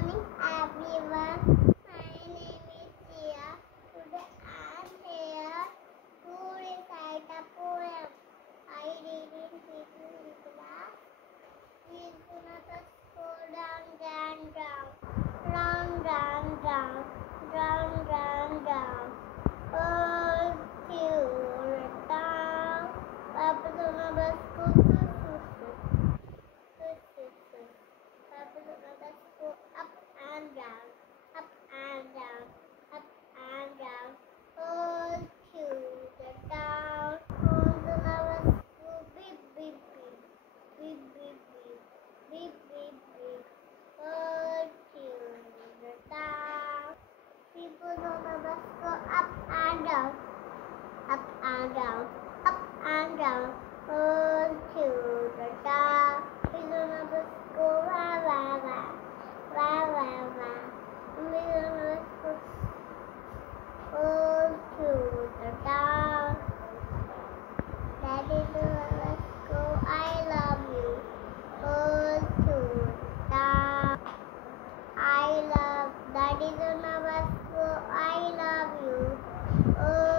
morning, everyone. My name is Sia. Today I am here to recite a poem. I read in in class. Please do not go down, down, down, down, down, down, down, down, down. Oh, to down. Papa do not go go up and down, up and down, up and down, all to the down. On the lowest go beep, beep, beep, beep, beep, beep, beep, beep, beep, all to the down. People on the bus go up and down, up and down, up and down, all to the down. People on the bus go wah, wah, wah. Wah, wah, wah. We must go to the town. Daddy, let's go. I love you. Go to the town. I love Daddy, let's go. I love you.